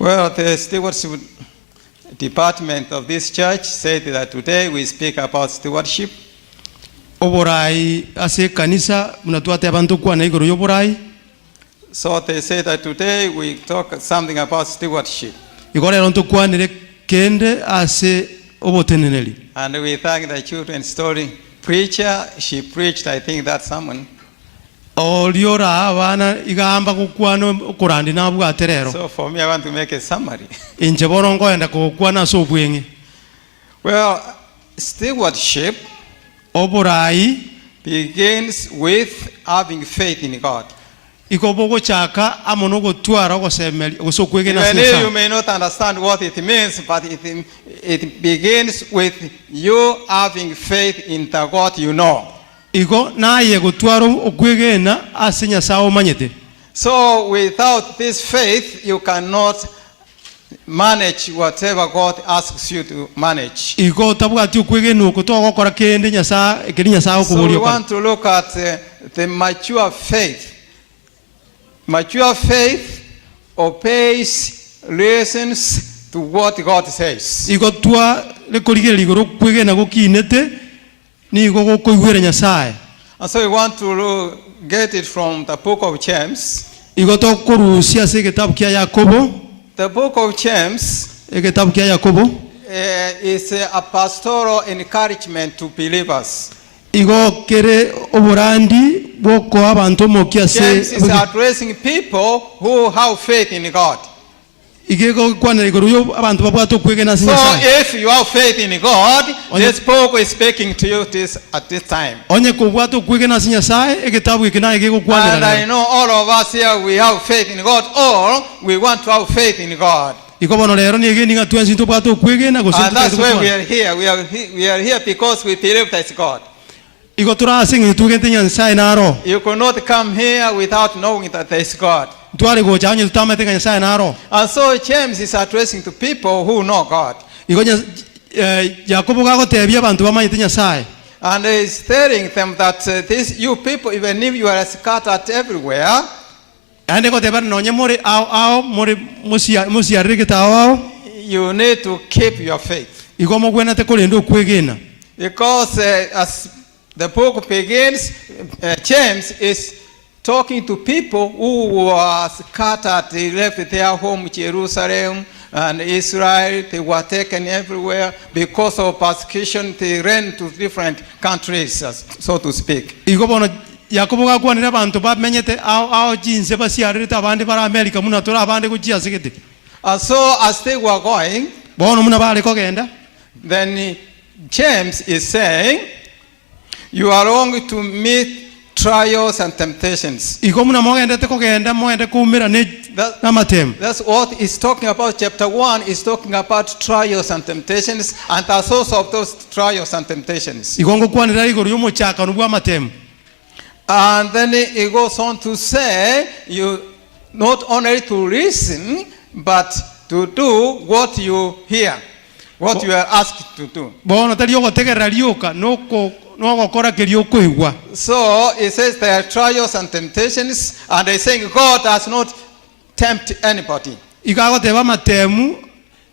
Well, the stewardship department of this church said that today we speak about stewardship. Oborai ase kanisa mnatuate abantu kwa na igoro yoborai. So they say that today we talk something about stewardship. Igore ronto kwa nere kende ase oboteneneli. And we thank the children's story preacher. She preached, I think, that sermon. Oliora abana igamba kukwano kurandi na bwaterero. So for me, I want to make a summary. Inje borongo enda kukwana so bwenge. Well, stewardship Oborai begins with having faith in God. ikobogo chaka amono gotwara gosemeli gosokwege na Even sesa. you may not understand what it means, but it begins with you having faith in the God you know. Iko naye gotwaro okwege na asenya sao manyete. So without this faith, you cannot manage whatever God asks you to manage. Iko tabwati okwege no kutoka gukora kende nyasa ekirinya sao So we kuburio. want to look at the mature faith. Mature faith obeys, listens to what God says. Iko twa le korigere ligoro kwege na gokinete ni go gokoigwere nyasaye. And so we want to get it from the book of James. Iko to korusia se kitabu kia Yakobo. The book of James Kitabu kia Yakobo is a pastoral encouragement to believers. Iko kere oborandi boko abantu mokia se. James is addressing people who have faith in God. Igego kwana ligoro yo abantu babwato kwege na So nyasaye. if you have faith in God, this book is speaking to you at this time. Onye kubwato kwege na nyasaye ekitabu ikina igego kwana. And I know all of us here, we have faith in God, or we want to have faith in God. Iko bono lero ni ege ninga twensi to bwato kwege na gosinto. And that's why we are here. We are here because we believe that's God. Iko tura singi tugente nyasaye naro. You could not come here without knowing that there is God. Twari go chanyo tutamete nyasaye naro. And so James is addressing to people who know God. Iko Yakobo gago tebia abantu bamanyite nyasaye. And he's telling them that you people, even if you are scattered everywhere, Ande ko tebana nonye more ao more musia rigeta ao. you need to keep your faith. Iko mogwena te kolendo kwegena. Because as the book begins, James is talking to people who were scattered. They left their home, Jerusalem and Israel. They were taken everywhere because of persecution. They ran to different countries, so to speak. Iko bono Yakobo gakwanira abantu bamenyete ao jinse basiarita abandi bara America muna tora abandi kujia sigete. And so as they were going, Bono muna bale kogenda. then James is saying, you are going to meet trials and temptations. Iko muna mogenda te kogenda moende kumira ne na matem. That's what he's talking about. Chapter 1 is talking about trials and temptations and the source of those trials and temptations. Iko ngokwanira igoro yomo chaka nubwa matem. And then he goes on to say, you not only to listen, but to do what you hear, what you are asked to do. Bono tari yoko tegera lioka noko kora kerioko igwa. So he says there are trials and temptations, and he's saying God does not tempt anybody. Ikago teba matemu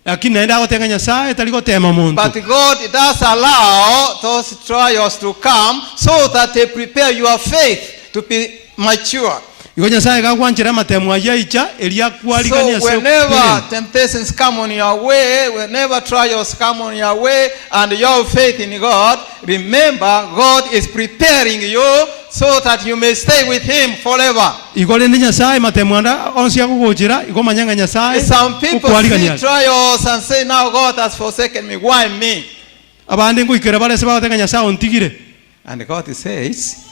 lakini naenda gotenga nyasaye tali gotema muntu. But God does allow those trials to come so that they prepare your faith to be mature. Iko nyasaye gakwanjira matemu ayaicha elia kwali kania So whenever temptations come on your way, whenever trials come on your way, and you have faith in God, remember God is preparing you so that you may stay with Him forever. Iko le nyasaye matemu anda onsia kugojira iko manyanga nyasaye. Some people see trials and say, now God has forsaken me, why me? Abandi nguikera bare seba gotenga nyasaye ontigire. And God says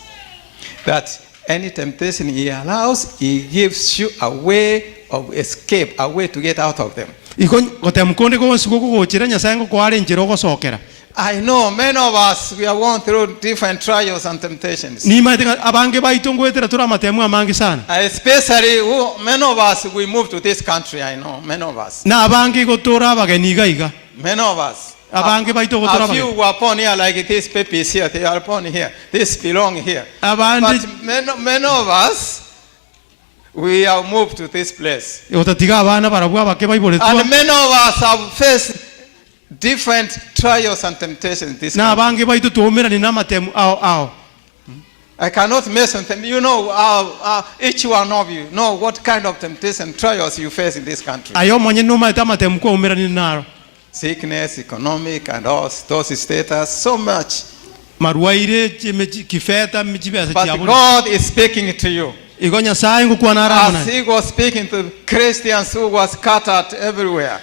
that any temptation He allows, He gives you a way of escape, a way to get out of them. Iko gotemu konde ko nsuko kugojira nyasaye ngo kwale njiro gosokera. I know many of us, we are going through different trials and temptations. Ni maitenga abange baitongo etera tura matemu amangi sana. Especially many of us, we moved to this country, I know, many of us. Na abange gotora bageni gaiga. Many of us. Abange baito gotora A few bageni. were born here like this baby is here, they are born here, this belong here. Abandi But many of us, we have moved to this place. otatiga abana barabwa bake baiboretwa And many of us have faced different trials and temptations in this na country. abange baitu tuumirani na matemu ao I cannot mention them. You know, each one of you know what kind of temptation trials you face in this country. ayo mwenye numa eta matemu kwa umirani naro Sickness, economic, and all those status, so much. marwaire kifeta mijibesa But kiabuli God is speaking to you. igonya sai ngukuwa na As arabana He was speaking to Christians who were scattered everywhere.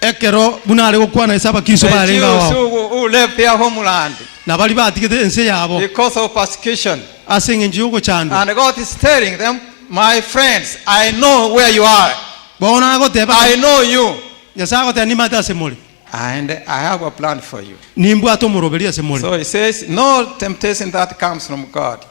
ekero bunale gukuwa na isaba The kristo barenga Jews wao who left their homeland na bali batigete ense yabo because of persecution. asenge njugo chando And God is telling them, my friends, I know where you are. bona goteba I know you. nyasago te ni mata semoli And I have a plan for you. nimbu atomoroberia semoli So He says, no temptation that comes from God.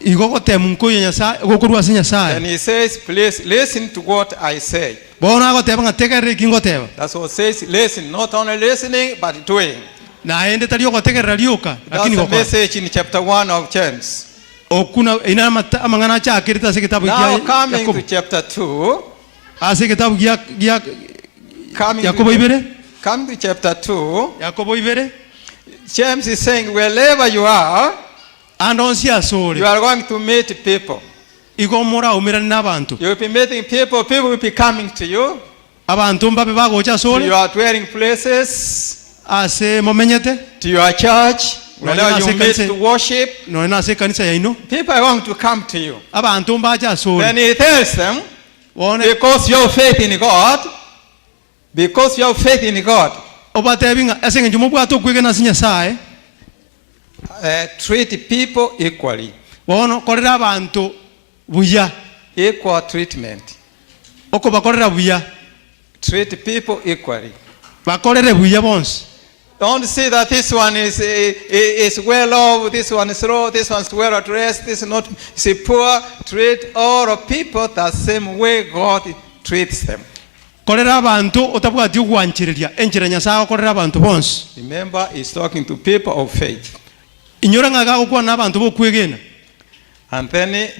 igogo temu nkoye nyasa gokurwa sinya And sai He says, please listen to what I say. bona goteba ngategerere kingoteba That's what it says, listen. Not only listening, but doing. na ende talio gotegerera lioka That's lakini the gokora message in chapter 1 of James. okuna ina mata mangana cha kirita se kitabu Now kia coming to Yakobo chapter 2. ase kitabu kia Coming Yakobo ibere to chapter 2. Yakobo ibere James is saying, wherever you are, andonsi you asore are going to meet people. igomora umirani n'abantu You will be meeting people. People will be coming to you. abantu mbabe bagocha To sore your dwelling places. ase momenyete To your church. Wherever you meet Kanisa- to worship. no na ase kanisa yaino People are going to come to you. abantu mbacha sore Then He tells them, wone because you have faith in God. Because you have faith in God. obatebinga asenge njumo bwato kwege na sinya sai Treat people equally. wono korera abantu buya Equal treatment. oko bakorera buya Treat people equally. bakorere buya bonse Don't say that this one is well off, this one is low, this one is well addressed, this is not is poor. Treat all of people the same way God treats them. korera abantu otabwati ugwanchireria enchira nyasago korera abantu bonse Remember, He's talking to people of faith. inyora ngaga gukwa n'abantu bokwegena And then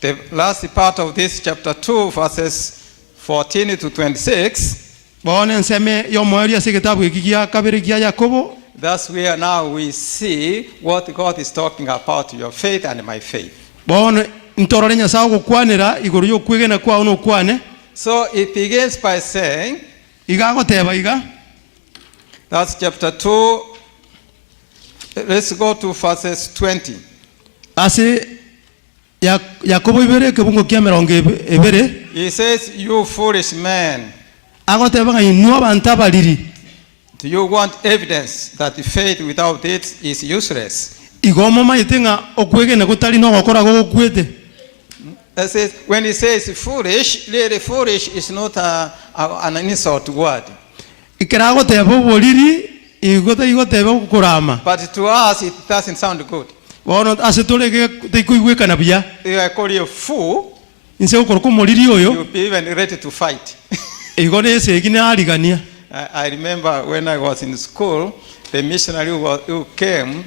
the last part of this chapter 2, verses 14 to 26, bone nseme yomoeria se kitabu iki kia kabiri kia Yakobo that's where now we see what God is talking about, your faith and my faith. bone ntorore nyasago gukwanira iguru yo kwegena kwa uno kwane So it begins by saying, igagoteba iga that's chapter 2. Let's go to verses 20. ase Yakobo ibere kebungo kia mirongo ibere He says, you foolish man, agoteba nga inu abantu abaliri do you want evidence that faith without it is useless? igomo mayite nga okwegena gutari no gokora gokwete That says, when he says foolish, really foolish is not an insult word. ikeragoteba oboriri igoteba kurama But to us, it doesn't sound good. bono ase tolege teikuigwekana buya If I call you a fool, inse gukora omoriri oyo you'll be even ready to fight. igone ese igine arigania I remember when I was in school, the missionary who came,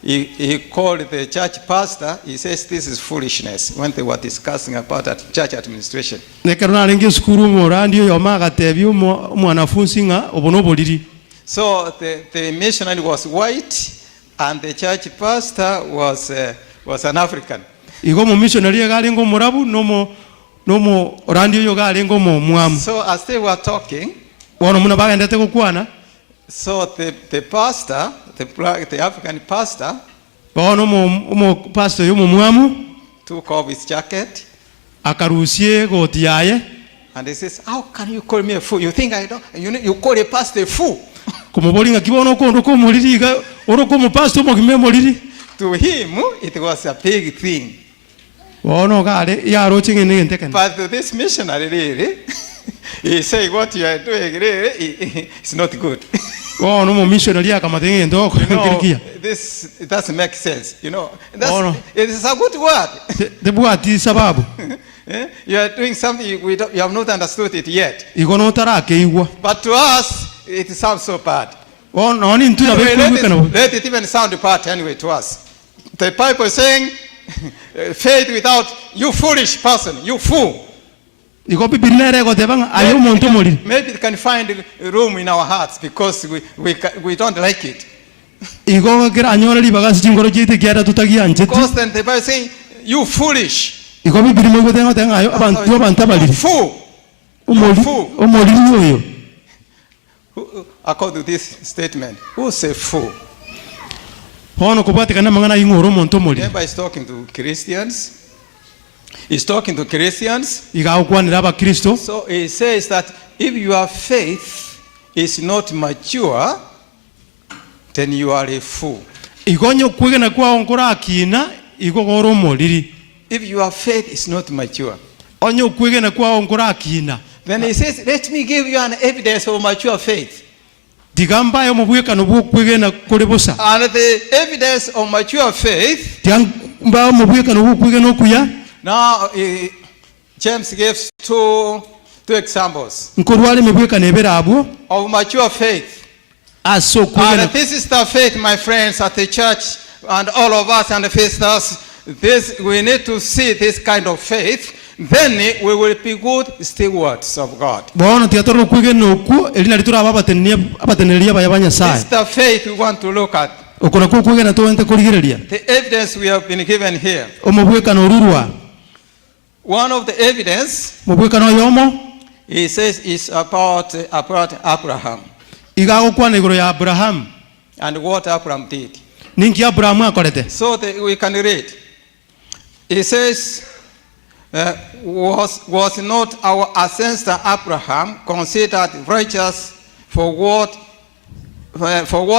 he called the church pastor. He says, this is foolishness, when they were discussing about church administration. nekero narenge skuru morandi oyo magatebi omwanafunzi nga obono oboriri So the missionary was white, and the church pastor was an African. igo mu missionary galengo morabu nomo orandi oyo galengo mo mwamu So as they were talking, bono muna bagendete gukwana so the pastor, the African pastor, bono mo pastor yo mo mwamu took off his jacket, akarusie goti yaye and he says, how can you call me a fool? You think I don't? You call a pastor a fool? kumubolinga kibono kondo ko moriri ga oroko mo pastor mo kime moriri To him, it was a big thing. bono gale yaro chingene ntekene But to this missionary, really, he said, what you are doing, really, it's not good. bono mo missionary akamatenge ndoko nkirikia It doesn't make sense. Oh, no. It is a good word. debwati sababu You are doing something you have not understood it yet. igono tarake igwa But to us, it sounds so bad. bono ni ntuna Anyway, bekuwekana let it even sound bad anyway to us. The Bible is saying, faith without you foolish person, you fool. Iko Biblia rego tebanga ayo muntu muri. Maybe they can find room in our hearts because we don't like it. Iko kira anyora libagasi chingoro chite kiara tutagia anjeti. Because then the Bible saying you foolish. Iko Biblia mo gotenga tenga ayo abantu bantabali. Fool. Umoli yoyo. According to this statement, who say fool? Hono kubati kana mangana ingoro muntu muri. Remember he's talking to Christians. He's talking to Christians. Iga ukwanira aba Kristo. So he says that if your faith is not mature, then you are a fool. Igonyo kwigena kwa onkora akina igogoro moliri. If your faith is not mature, onyo kwigena kwa onkora akina. then he says, let me give you an evidence of mature faith. Digamba yo mubweka no kwigena kulibusa. And the evidence of mature faith. Digamba mubweka no kwigena okuya. Now James gives two examples nkorwale mubweka nebera abo of mature faith. Aso kwigena. And this is the faith, my friends, at the church and all of us and the sisters. This we need to see this kind of faith. Then we will be good stewards of God. Bono tiatoro kwigena oku elina litura abatenelia bayabanya sai. This is the faith we want to look at. Okona kwigena to ente kuligerelia. The evidence we have been given here. Omubweka no rurwa. One of the evidence, mubweka no yomo, he says, is about Abraham. Igago kwana igoro ya Abraham. And what Abraham did. Ninki Abraham akorete. So we can read. He says, was not our ancestor Abraham considered righteous for what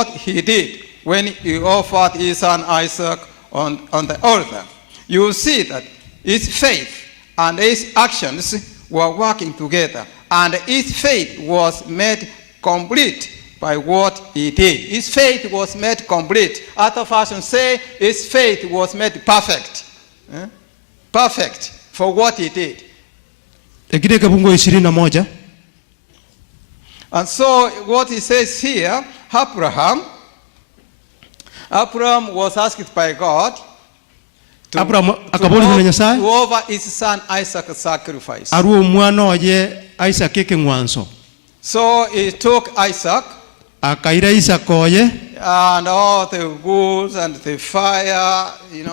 he did when he offered his son Isaac on the altar? You see that his faith and his actions were working together, and his faith was made complete by what he did. His faith was made complete. Other versions say his faith was made perfect. Perfect for what he did. And so what he says here, Abraham was asked by God to offer his son Isaac's sacrifice. So he took Isaac and all the woods and the fire, and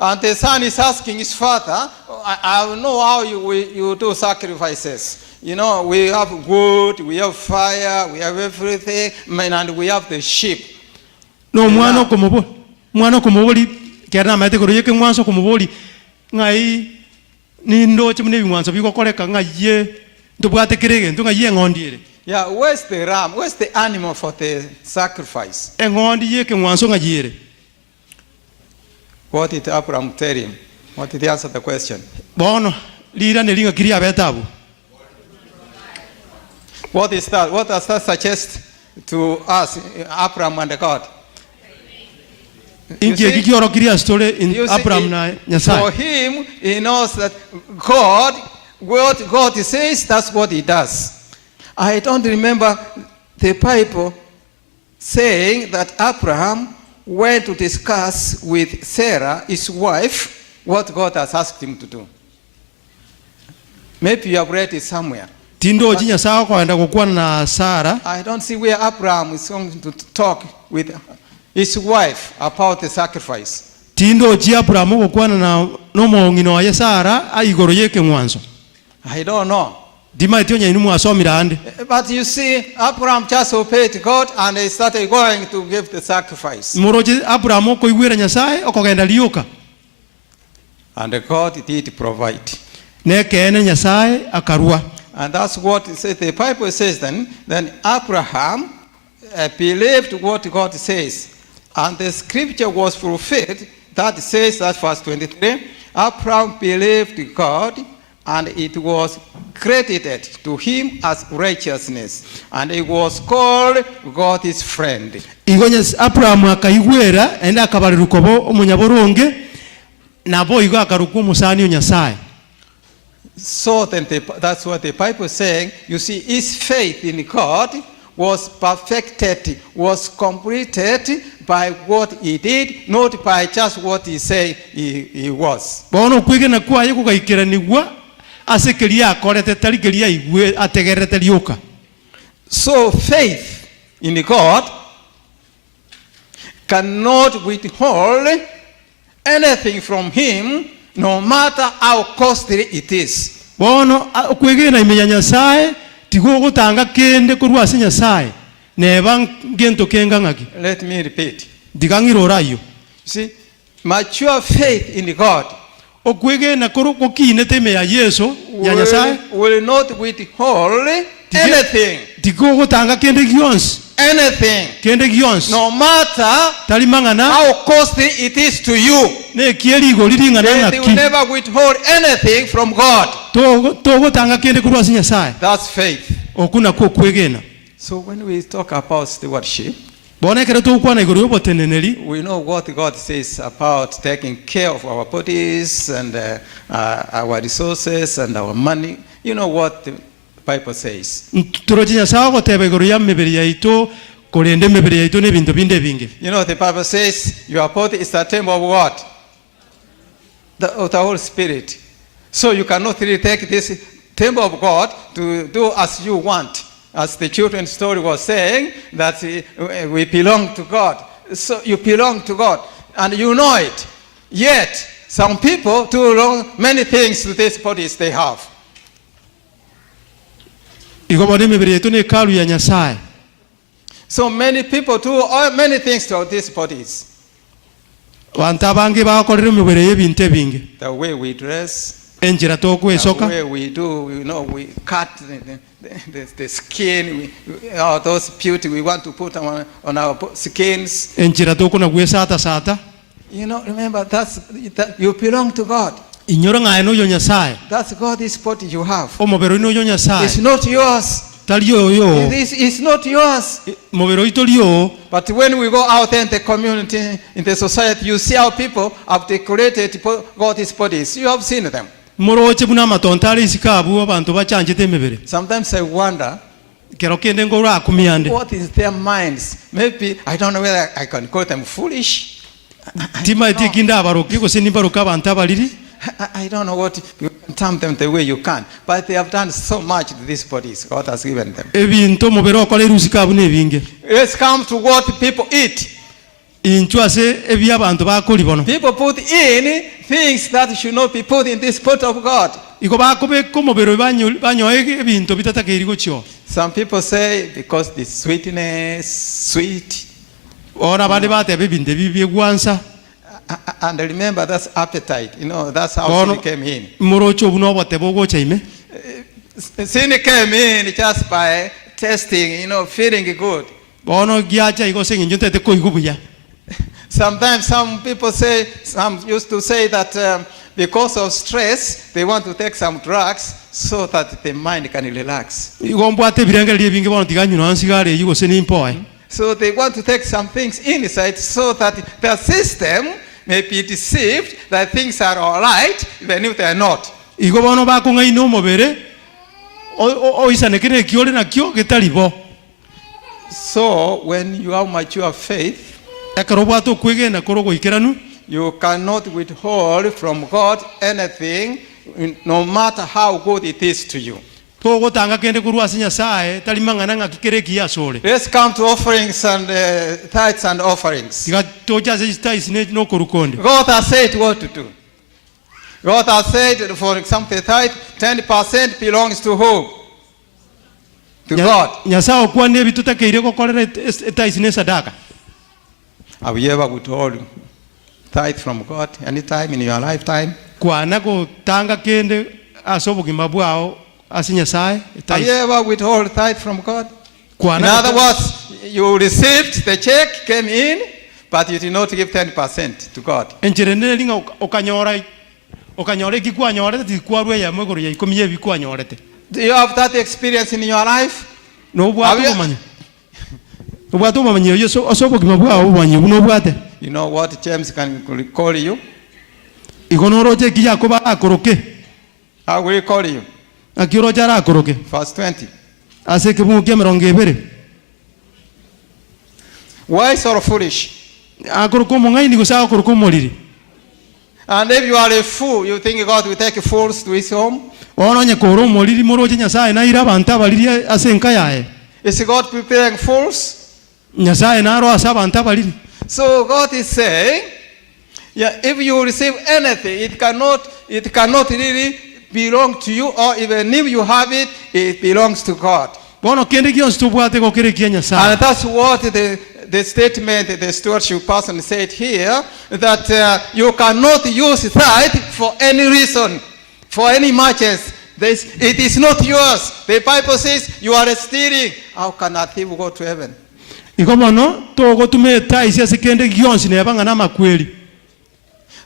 and the son is asking his father, I know how you do sacrifices. We have wood, we have fire, we have everything, and we have the sheep. No mwana komoboli kerna mate koro yeke mwanso komoboli ngai ni ndo chimne bimwanso bikokoreka ngaye ndubwate kirege ndunga ye ngondire. Yeah, where's the ram? Where's the animal for the sacrifice? Engondi yeke mwanso ngajire. What did Abraham tell him? What did he answer the question? Bono lira nelinga kiria betabu. What is that? What does that suggest to us, Abraham and God? For him, he knows that what God says, that's what he does. I don't remember the Bible saying that Abraham went to discuss with Sarah, his wife, what God has asked him to do. Maybe you have read it somewhere. I don't see where Abraham is going to talk with his wife about the sacrifice. I don't know. But you see, Abraham just obeyed God and he started going to give the sacrifice. And God did provide. And that's what it says. The Bible says then Abraham believed what God says. And the scripture was fulfilled that says that verse 23, Abraham believed God and it was credited to him as righteousness. And he was called God's friend. Abraham akaigwera enda akabarirukobo omunyaboronge nabo igo akaruku musani onyasai. So then that's what the Bible is saying. You see, his faith in God was perfected, was completed by what he did, not by just what he said he was. bono kwigena kwaye kugaikira nigwa asekeria akorete tarikeria igwe ategerete rioka. So faith in God cannot withhold anything from him, no matter how costly it is. bono kwigena imenya Nyasaye tigo gutanga kende kurwa ase Nyasaye neba ngento kenga ngaki. Let me repeat. Digangiro rayo. See, mature faith in God okwigena koro kokine teme ya Yesu ya Nyasaye will not withhold anything. tigo gutanga kende gyonsi Anything. kende gyonsi No matter talimangana how costly it is to you, ne kieri go liringana they will ngaki never withhold anything from God. to gutanga kende kurwa ase Nyasaye That's faith. okuna ko kwigena. So when we talk about stewardship, Bona kere to kwana igoro yoboteneneri we know what God says about taking care of our bodies and our resources and our money. You know what the Bible says. turoje Nyasaye goteba igoro ya mebere yaito korende mebere yaito ne bintu binde binge. You know the Bible says your body is the temple of what? Of the Holy Spirit. So you cannot really take this temple of God to do as you want. As the children's story was saying, that we belong to God. So you belong to God, and you know it. Yet, some people do many things to these bodies they have. Igobone mebere yaito ne kalu ya Nyasaye. So many people do many things to these bodies. Wanta bange bakorere mebere yebinte binge. The way we dress, Enjira to the kwesoka way we do, you know, we cut the skin, all those beauty we want to put on our skins. enjira to kuna gwesata sata. You know, remember that you belong to God. Inyoro ngae no yo Nyasaye. That's God's body you have. O mobero no yo It's Nyasaye. not yours. Taliyo yo. It's not yours. Mobero itoliyo. But when we go out there in the community, in the society, you see how people have decorated God's bodies. You have seen them. Moroche buna matontale isikabu abantu bachanjete mebere. Sometimes I wonder, Kero kende ngora kumiyande. what is their minds? Maybe, I don't know whether I can call them foolish. Tima eti kinda baroki ko seni baroka banta baliri. I don't know what you can term them the way you can, but they have done so much to these bodies God has given them. Ebinto mobero okole rusikabu ne binge. Let's come to what people eat. Inchwase ebi abantu bakoli bono. People put in things that should not be put in this pot of God. Iko bakobe ko mobero banyo ebinto bitataka irigo chyo. Some people say because the sweetness, sweet. Ora bali bate bebinde bibye gwansa. And remember, that's appetite. You know, that's how sin came in. Morocho buno bote bogo chaime. Sin came in just by tasting, you know, feeling good. Bono giacha iko singin jote ko igubuya. Sometimes some people say, some used to say that because of stress, they want to take some drugs so that the mind can relax. Iko mbwate birangale binge bono tiganyu no ansigare yugo seni mpoe. So they want to take some things inside so that the system may be deceived that things are all right, even if they are not. Iko bono bako ngai no mobere. O isane kene kiole na kyo getalibo. So when you have mature faith, Akarobato kwege na korogo ikeranu. you cannot withhold from God anything, no matter how good it is to you. Togo tanga kende kurwa sinya sae talimangana ngakikere kiya sole. Let's come to offerings and tithes and offerings. Tiga toja zista isine no korukonde. God has said what to do. God has said, for example, the tithe, 10% belongs to who? To God. Nyasa okwa ne bituta keire ko kolera eta isine sadaka. Have you ever withhold tithe from God anytime in your lifetime? Kwa nako tanga kende asobo kimabwao asinya sae. Have you ever withhold tithe from God? Kwa In other words, you received the check, came in, but you did not give 10% to God. enjerene linga okanyore kikwa nyorete tikwarwe ya mwegoro ya ikomiye bikwa nyorete. Do you have that experience in your life? No bwato manya. No bwato manya yeso asobo kimabwao bwanyi no bwate. You know what James can call you? Igonoroje kiya koba akoroke. How will he call you? Akiro jara akoroke. Verse 20. Ase kebu kemeronge bere. Wise or foolish? Akoro ngai ni gusa akoro moliri. And if you are a fool, you think God will take fools to his home? Ono nye koro moliri moroje nyasaye na ira banta baliri asenka yae. Is God preparing fools? Nyasaye na ro asa banta baliri. So God is saying, yeah, if you receive anything, it cannot really belong to you, or even if you have it, it belongs to God. Bono kende kionse tubwate ko kere kia nyasaye. And that's what the statement the stewardship person said here, that you cannot use that for any reason, for any emergency. It is not yours. The Bible says you are stealing. How can a thief go to heaven? Ikomono togo tume taisi asikende kionse ne banga na makweli.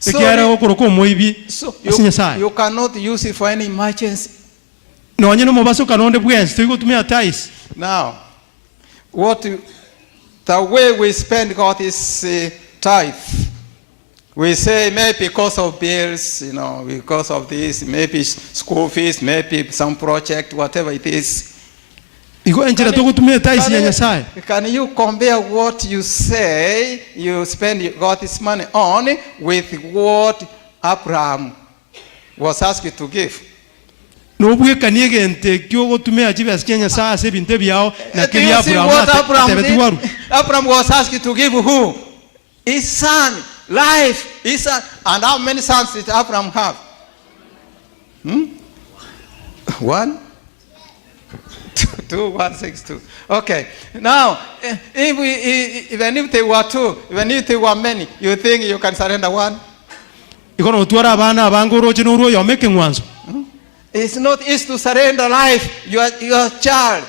So you cannot use it for any emergency. No nyeno mobaso kanonde bwense togo tume taisi. Now, the way we spend God is tithe. We say maybe because of bills, because of this, maybe school fees, maybe some project, whatever it is. Can you compare what you say you spend God's money on with what Abraham was asked to give? No, we can again go to me. Kenya sa se binte biao na kiri Abraham. Abraham was asked to give who? His son, life. His son. And how many sons did Abraham have? One, two, 1, 6, 2. Okay. Now, even if they were two, even if they were many, you think you can surrender one? It's not easy to surrender life, your child.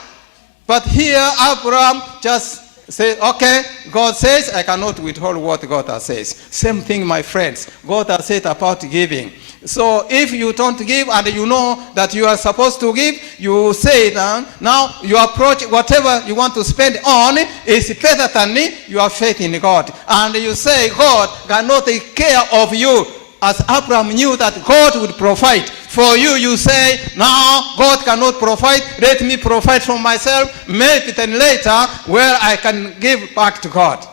But here, Abraham just said, okay, God says, I cannot withhold what God has says. Same thing, my friends. God has said about giving. So if you don't give and you know that you are supposed to give, you say that now you approach whatever you want to spend on is better than your faith in God. And you say, God cannot take care of you. As Abraham knew that God would provide for you, you say, now God cannot provide, let me provide for myself, maybe then later where I can give back to God.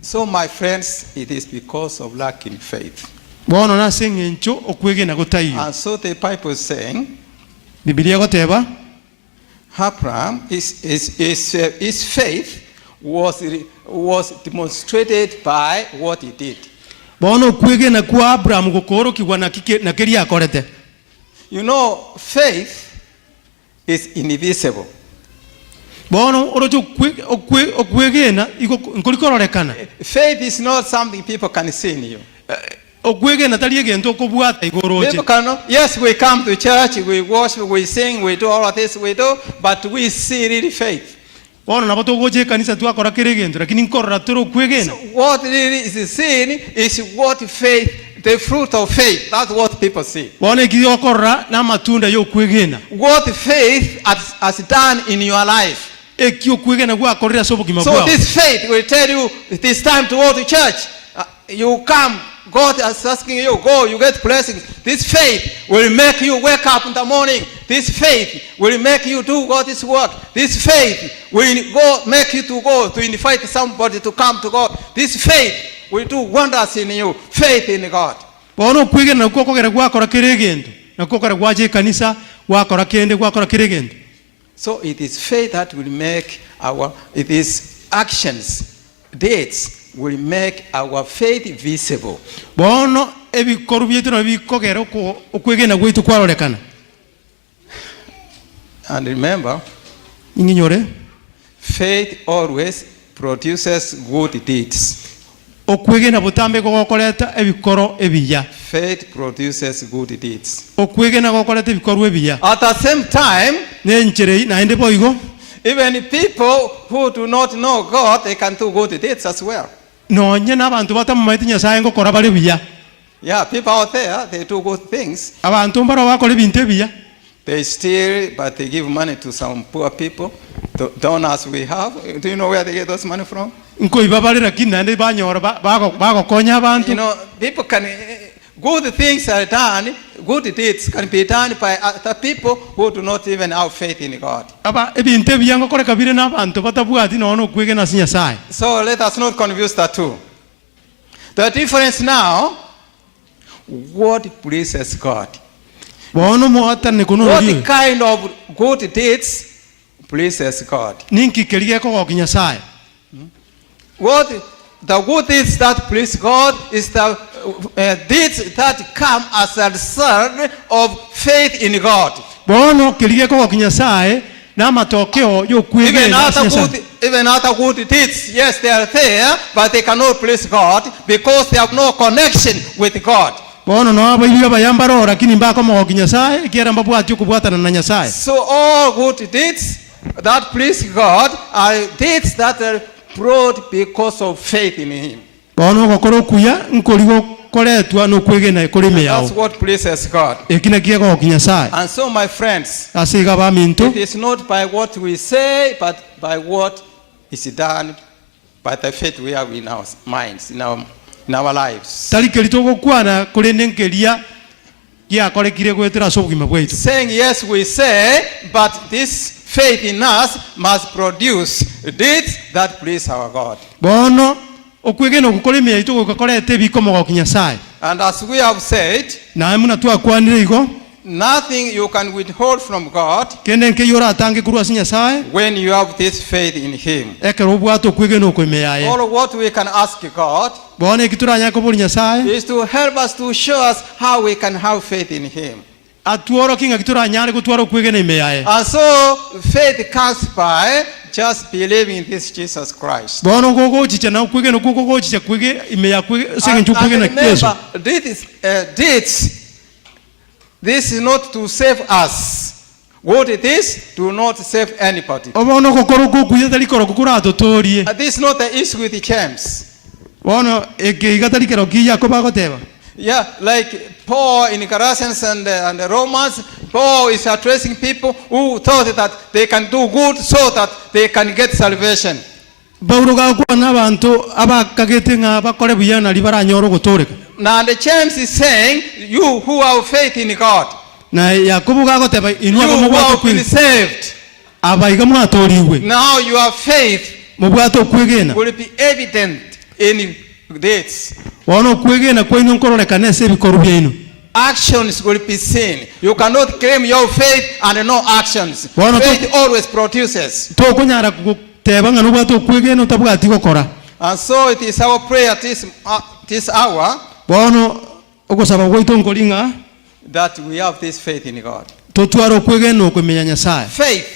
So my friends, it is because of lacking faith. And so the Bible is saying, Abraham, his faith was demonstrated by what he did. You know, faith is invisible. Faith is not something people can see in you. People cannot, yes, we come to church, we worship, we sing, we do all of this, but we see really faith. So what really is seen is what faith, the fruit of faith. That's what people see. What faith has done in your life. So this faith will tell you it is time to go to church. You come, God is asking you, go, you get blessings. This faith will make you wake up in the morning. This faith will make you do God's work. This faith will make you to go to invite somebody to come to God. This faith will do wonders in you. Faith in God. So it is faith that will make it is actions, deeds will make our faith visible. And remember, faith always produces good deeds. Faith produces good deeds. At the same time, even people who do not know God, they can do good deeds as well. Yeah, people out there, they do good things. They steal, but they give money to some poor people. The donors we have. Do you know where they get those money from? You know, people can, good things are done, good deeds can be done by other people who do not even have faith in God. aba ebintu ebiyango koreka bire n'abantu batabwati nono kwegena ase Nyasaye. So let us not confuse the two. The difference now, what pleases God? Bono moatane kuno What ri kind of good deeds pleases God? ninki kelige ko go Nyasaye. What the good deeds that please God is the deeds that come as a result of faith in God. Bono kelige ko go Nyasaye na matokeo yo kwegena ase Nyasaye. Even other good deeds, yes, they are there, but they cannot please God because they have no connection with God. Bono no abailio bayambaro lakini mbako mo go Nyasaye kiera mbabwati okubwatana na Nyasaye. So all good deeds that please God are deeds that are brought because of faith in Him. Bono gokoro kuya nkorigo koretwa no kwegena korime yao. That's what pleases God. Ekina kiego go Nyasaye. And so, my friends, Asiga ba minto. it is not by what we say, but by what is done by the faith we have in our minds, in our lives. Tali kelito go kwana kulenenkeria ya korekire gwetera sobugima bwaitu. Saying yes, we say, but this faith in us must produce deeds that please our God. Bono okwegena okukoleme yaitu gokorete bikomo go Nyasaye. And as we have said, Na muna tu akwanire igo nothing you can withhold from God kende nke yora atange kurwa ase Nyasaye when you have this faith in Him. ekero bwato kwegena okweme yaye. All what we can ask God Bono ekituranya ko buri Nyasaye is to help us, to show us how we can have faith in Him. atuoro kinga kituranya ari gutwaro kwegena ime yaye. And so faith comes by just believing in this Jesus Christ. Bono gogo chicha na kwegena gogo chicha kwege ime ya kwege senge nchu kwegena Yesu. This is not to save us. What it is, do not save anybody. Bono gokoro gokuya tali koro gukura atotorie. This is not the issue with James. Bono eke igatali kero kiya ko bagoteba. Yeah, like Paul in Galatians and Romans, Paul is addressing people who thought that they can do good so that they can get salvation. Paulo ga kwana abantu abakagete nga bakore buyana libara nyoro gotoreka. Now the James is saying, you who have faith in God, Na Yakobo ga goteba you inwa who mo bwato have been kwege. saved, Abaiga mwatoriwe. now your faith Mo bwato kwegena. will be evident in deeds. Bono kwegena kwenu nkororeka nese bikoru byenu. Actions will be seen. You cannot claim your faith and no actions. Bueno, Faith always produces. To kunyara kuteba nga nubwato kwegena utabwati gokora. And so it is our prayer this hour Bono okosaba gwitu nkolinga that we have this faith in God. totwaro kwegena okwemenya Nyasaye. Faith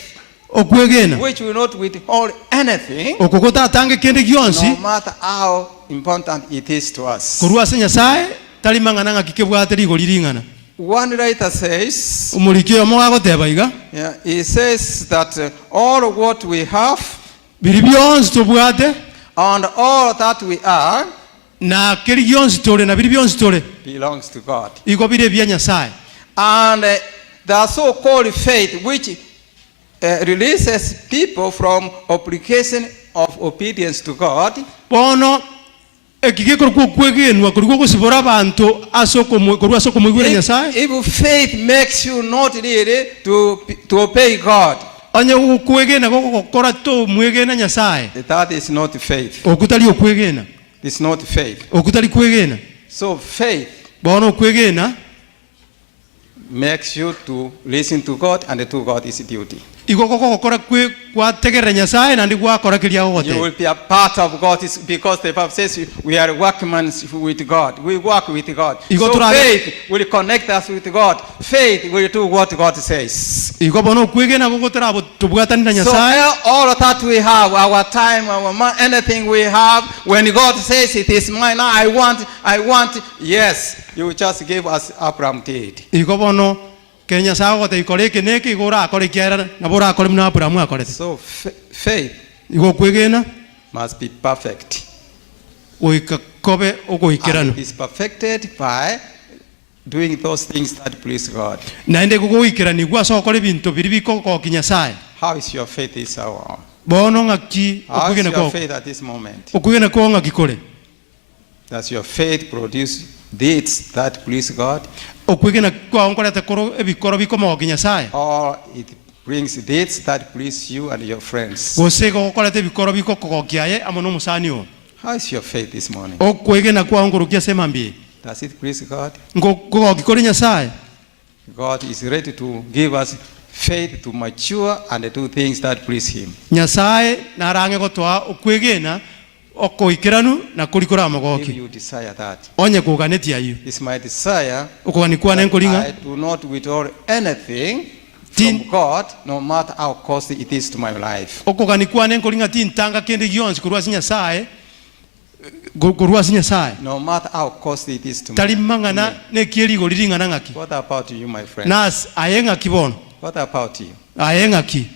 Okwegena which will not withhold anything, okokota atange kende gyonsi no matter how important it is to us. kurwa ase Nyasaye tali mangana nga kikebwate ligo liringana. One writer says, Umulikio mo agoteba iga yeah, he says that all what we have biri byonsi tobwate and all that we are na keri gyonsi tole na biri byonsi tole belongs to God. igo bire bya Nyasaye. And the so-called faith which releases people from obligation of obedience to God, Bono ekigekoro kwegenwa kuriko kusibora abantu asoko kurwa asoko mwigure Nyasaye. if faith makes you not really to obey God, Anya kwegena gokora to mwegena Nyasaye. that is not faith. Okutali okwegena. It's not faith. Okutali kwegena. So faith Bono kwegena makes you to listen to God and to God is duty. igoko gokora kwe kwategera Nyasaye na ndi gwakora kiria You gote. will be a part of God because the Bible says we are workmen with God. We work with God. So faith will connect us with God. Faith will do what God says. Igo bono kwegena gokotera abo tubwatanira So Nyasaye. all that we have, our time, our money, anything we have, when God says it is mine, I want, yes, you just give us Abraham did. Igo bono ke Nyasaye gote ikoreke neki igora akore kiara na bora akore mna Abraham akore. So faith Igo kwegena must be perfect. oikakobe ogoikerano. And it is perfected by doing those things that please God. Na ende gogoikirani gwaso okore bintu biri bikoko kinyasaye. How is your faith this hour? Bono ngaki How is okugena your ko. faith at this moment? Okugena ko ngakikore. Does your faith produce deeds that please God, okwigena kwao nkorete koro ebikoro bikomogokia nyasaye or it brings deeds that please you and your friends. gose gokorete ebikoro bikokogokiaye amo n'omusani o. How is your faith this morning? okwigena kwao nkorokia sema mbi Does it please God? ngogoki kori nyasaye. God is ready to give us faith to mature and do things that please Him. Nyasaye narange gotwa okwigena okoikiranu na kurikora If amagoki you desire that, onye kuganetia iyo it's my desire okoganikwa na that nkolinga I do not withhold anything Tin- from God, no matter how costly it is to my life. okoganikwa na nkolinga tintanga kende gionsi kurwasi nyasaye kurwasi nyasaye No matter how costly it is to tali me. mangana ne kieligo liringana ngaki What about you, my friend? nas ayenga kibono What about you? ayenga ki